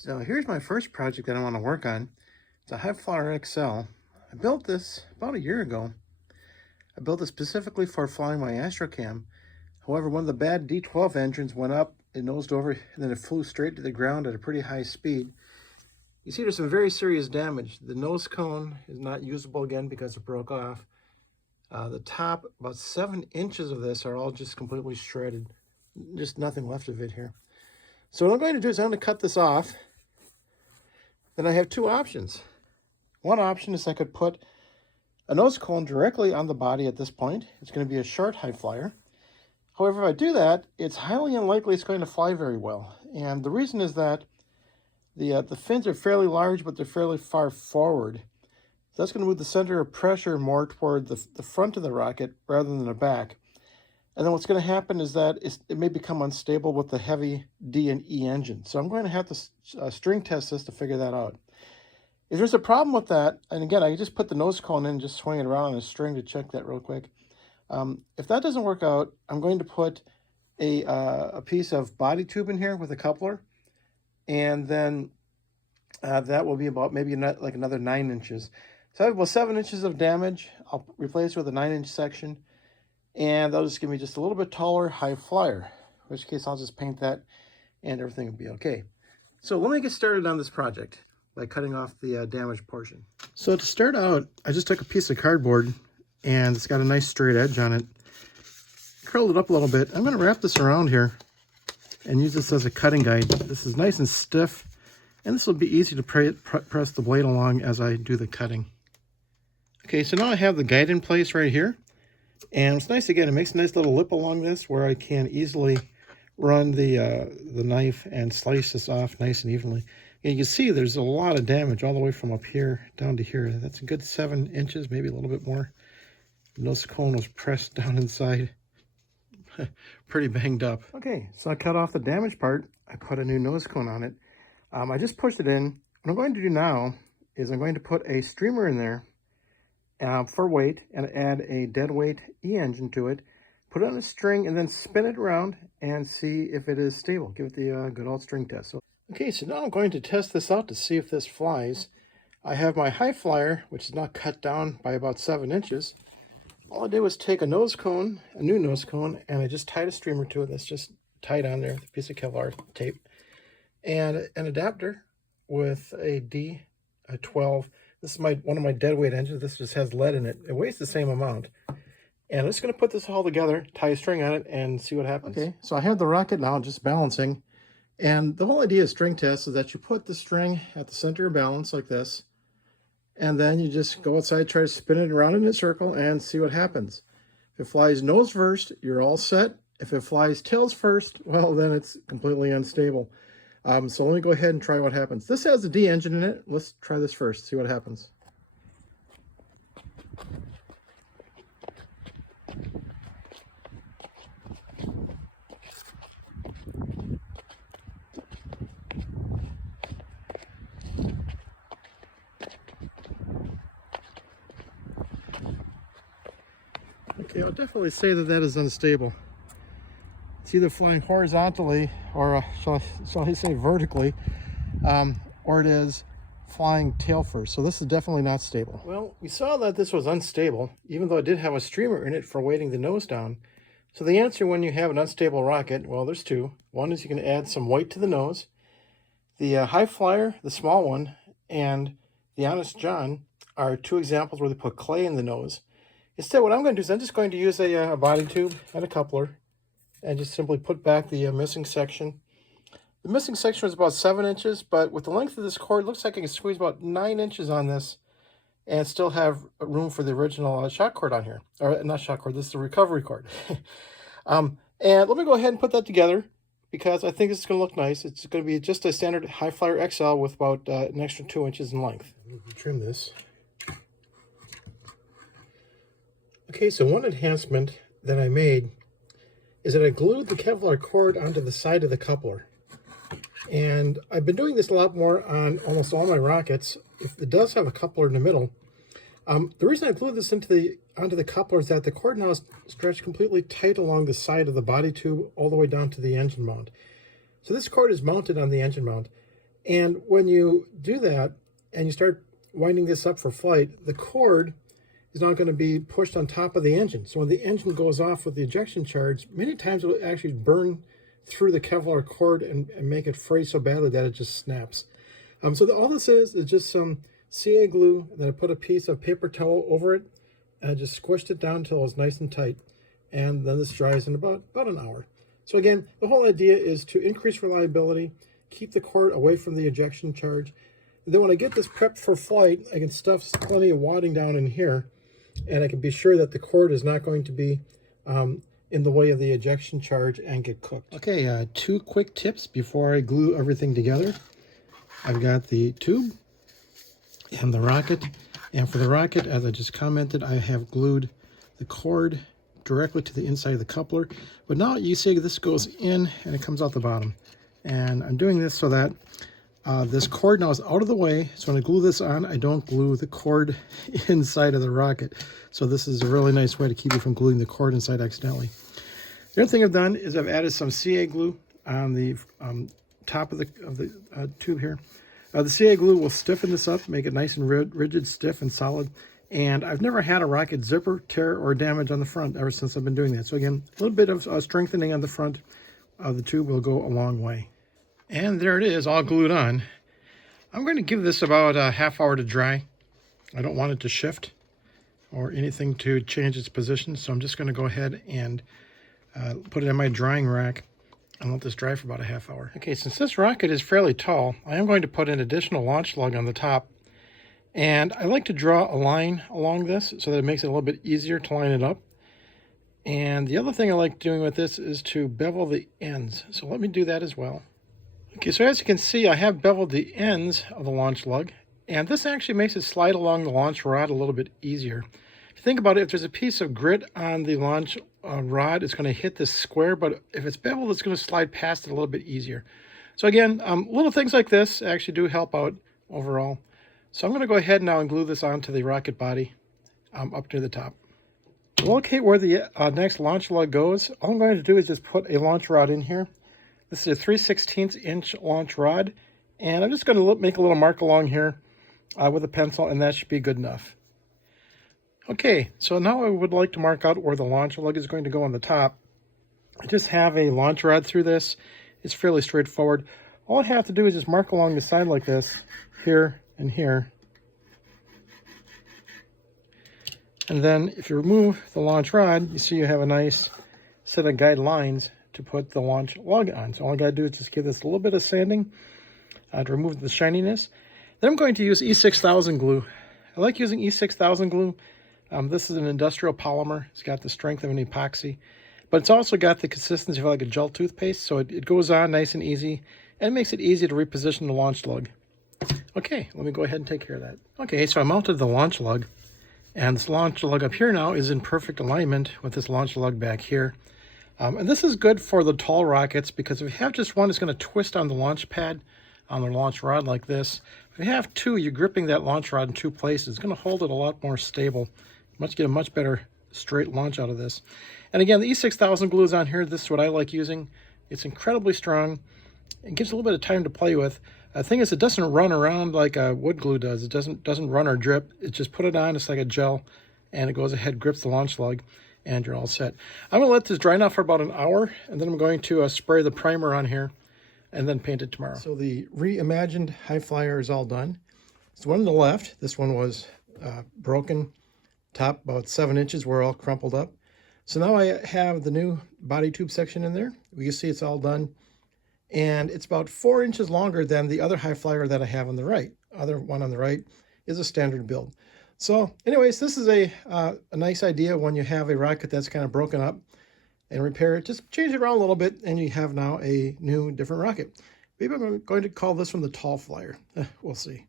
So here's my first project that I want to work on. It's a High Flyer XL. I built this about a year ago. I built it specifically for flying my Astrocam. However, one of the bad D12 engines went up, it nosed over, and then it flew straight to the ground at a pretty high speed. You see there's some very serious damage. The nose cone is not usable again because it broke off. The top, about 7 inches of this are all just completely shredded. Just nothing left of it here. So what I'm going to do is I'm going to cut this off. Then I have two options. One option is I could put a nose cone directly on the body at this point. It's going to be a short high flyer. However, if I do that, it's highly unlikely it's going to fly very well. And the reason is that the fins are fairly large, but they're fairly far forward. So that's going to move the center of pressure more toward the front of the rocket rather than the back. And then what's going to happen is that it may become unstable with the heavy D and E engine. So I'm going to have to string test this to figure that out. If there's a problem with that, and again, I just put the nose cone in and just swing it around on a string to check that real quick. If that doesn't work out, I'm going to put a piece of body tube in here with a coupler. And then that will be about maybe like another 9 inches. So I have about 7 inches of damage. I'll replace it with a 9-inch section. And that'll just give me just a little bit taller high flyer, in which case I'll just paint that and everything will be okay. So let me get started on this project by cutting off the damaged portion. So to start out, I just took a piece of cardboard and it's got a nice straight edge on it. Curled it up a little bit. I'm going to wrap this around here and use this as a cutting guide. This is nice and stiff, and this will be easy to press the blade along as I do the cutting. Okay, so now I have the guide in place right here. And it's nice, again, it makes a nice little lip along this where I can easily run the knife and slice this off nice and evenly. And you can see there's a lot of damage all the way from up here down to here. That's a good 7 inches, maybe a little bit more. The nose cone was pressed down inside. Pretty banged up. Okay, so I cut off the damaged part. I put a new nose cone on it. I just pushed it in. What I'm going to do now is I'm going to put a streamer in there for weight and add a dead weight E engine to it, put it on a string and then spin it around and see if it is stable. Give it the good old string test. Okay, so now I'm going to test this out to see if this flies. I have my high flyer, which is now cut down by about 7 inches. All I did was take a nose cone, a new nose cone, and I just tied a streamer to it. That's just tied on there with a piece of Kevlar tape. And an adapter with a D12. This is one of my dead weight engines. This just has lead in it. It weighs the same amount. And I'm just going to put this all together, tie a string on it, and see what happens. Okay, so I have the rocket now just balancing. And the whole idea of string test is that you put the string at the center of balance like this. And then you just go outside, try to spin it around in a circle and see what happens. If it flies nose first, you're all set. If it flies tails first, well, then it's completely unstable. So let me go ahead and try what happens. This has a D engine in it. Let's try this first, see what happens. Okay, I'll definitely say that that is unstable. It's either flying horizontally or shall I say vertically, or it is flying tail first. So this is definitely not stable. Well, we saw that this was unstable, even though it did have a streamer in it for weighting the nose down. So the answer when you have an unstable rocket, well, there's two. One is you can add some weight to the nose. The high flyer, the small one, and the Honest John are two examples where they put clay in the nose. Instead, what I'm going to do is I'm just going to use a body tube and a coupler and just simply put back the missing section. The missing section was about 7 inches, but with the length of this cord, it looks like I can squeeze about 9 inches on this and still have room for the original shock cord on here. Or not shock cord, this is the recovery cord. And let me go ahead and put that together because I think it's going to look nice. It's going to be just a standard High Flyer XL with about an extra 2 inches in length. Let me trim this. Okay, so one enhancement that I made is that I glued the Kevlar cord onto the side of the coupler. And I've been doing this a lot more on almost all my rockets. If it does have a coupler in the middle. The reason I glued this onto the coupler is that the cord now is stretched completely tight along the side of the body tube all the way down to the engine mount. So this cord is mounted on the engine mount. And when you do that and you start winding this up for flight, the cord is not going to be pushed on top of the engine. So when the engine goes off with the ejection charge, many times it will actually burn through the Kevlar cord and make it fray so badly that it just snaps. So all this is just some CA glue. Then I put a piece of paper towel over it and I just squished it down until it was nice and tight. And then this dries in about an hour. So again, the whole idea is to increase reliability, keep the cord away from the ejection charge. And then when I get this prepped for flight, I can stuff plenty of wadding down in here, and I can be sure that the cord is not going to be in the way of the ejection charge and get cooked. Okay, 2 quick tips before I glue everything together. I've got the tube and the rocket, and for the rocket, as I just commented, I have glued the cord directly to the inside of the coupler. But now you see this goes in and it comes out the bottom. And I'm doing this so that this cord now is out of the way. So when I glue this on, I don't glue the cord inside of the rocket. So this is a really nice way to keep you from gluing the cord inside accidentally. The other thing I've done is I've added some CA glue on the top of the tube here. The CA glue will stiffen this up, make it nice and rigid, stiff, and solid. And I've never had a rocket zipper, tear, or damage on the front ever since I've been doing that. So again, a little bit of strengthening on the front of the tube will go a long way. And there it is, all glued on. I'm going to give this about a half hour to dry. I don't want it to shift or anything to change its position, so I'm just going to go ahead and put it in my drying rack and let this dry for about a half hour. Okay, since this rocket is fairly tall, I am going to put an additional launch lug on the top. And I like to draw a line along this so that it makes it a little bit easier to line it up. And the other thing I like doing with this is to bevel the ends. So let me do that as well. Okay, so as you can see, I have beveled the ends of the launch lug. And this actually makes it slide along the launch rod a little bit easier. If you think about it, if there's a piece of grit on the launch rod, it's going to hit this square. But if it's beveled, it's going to slide past it a little bit easier. So again, little things like this actually do help out overall. So I'm going to go ahead now and glue this onto the rocket body up near the top. To locate where the next launch lug goes, all I'm going to do is just put a launch rod in here. This is a 3/16 inch launch rod, and I'm just going to make a little mark along here with a pencil, and that should be good enough. Okay, so now I would like to mark out where the launch lug is going to go on the top. I just have a launch rod through this. It's fairly straightforward. All I have to do is just mark along the side like this, here and here. And then if you remove the launch rod, you see you have a nice set of guide lines to put the launch lug on. So all I got to do is just give this a little bit of sanding to remove the shininess. Then I'm going to use E6000 glue. I like using E6000 glue. This is an industrial polymer. It's got the strength of an epoxy, but it's also got the consistency of like a gel toothpaste. So it goes on nice and easy, and it makes it easy to reposition the launch lug. Okay, let me go ahead and take care of that. Okay, so I mounted the launch lug, and this launch lug up here now is in perfect alignment with this launch lug back here. And this is good for the tall rockets because if you have just one, it's going to twist on the launch pad on the launch rod like this. If you have two, you're gripping that launch rod in two places. It's going to hold it a lot more stable. Get a much better straight launch out of this. And again, the E6000 glue is on here. This is what I like using. It's incredibly strong. It gives a little bit of time to play with. The thing is, it doesn't run around like wood glue does. It doesn't run or drip. It's just put it on. It's like a gel, and it goes ahead, grips the launch lug, and you're all set. I'm going to let this dry now for about an hour, and then I'm going to spray the primer on here and then paint it tomorrow. So the reimagined high flyer is all done. It's the one on the left. This one was broken. Top about 7 inches were all crumpled up. So now I have the new body tube section in there. You can see it's all done. And it's about 4 inches longer than the other high flyer that I have on the right. Other one on the right is a standard build. So anyways, this is a nice idea when you have a rocket that's kind of broken up and repair it. Just change it around a little bit and you have now a new, different rocket. Maybe I'm going to call this one the tall flyer. We'll see.